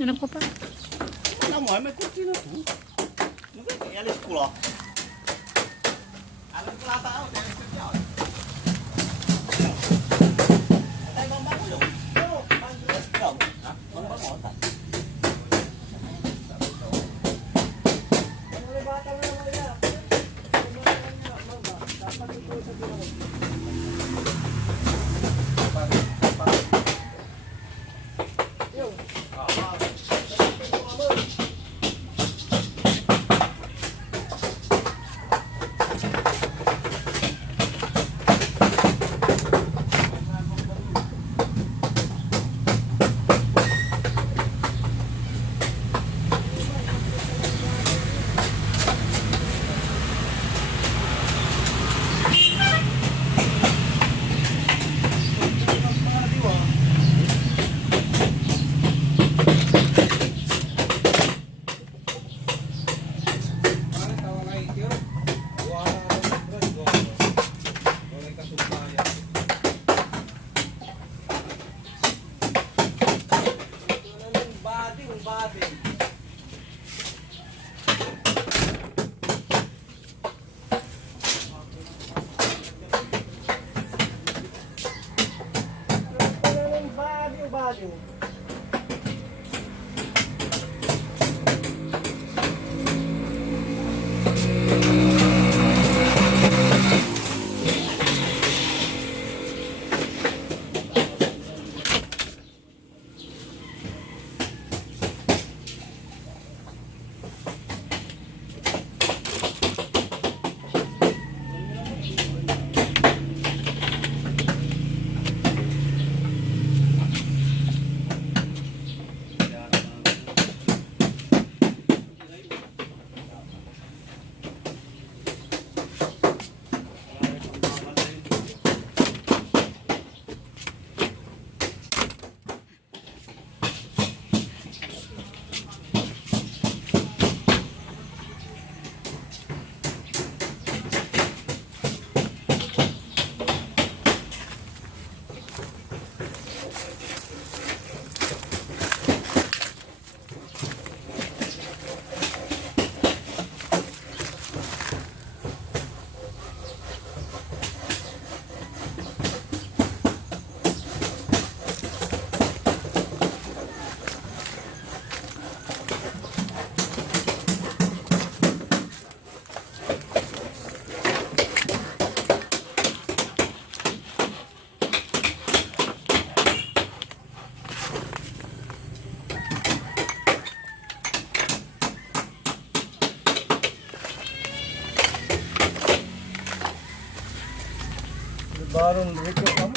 Ano ko pa? Ano mo, may kursi na to. Alis ko lang. Alis ko lang tao, alis ko lang. Atay bang bango yun? Oo, bango. Ha? Bang bango, atay. Baron Rico kamu.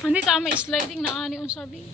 Hindi tama sliding na ani ang sabi.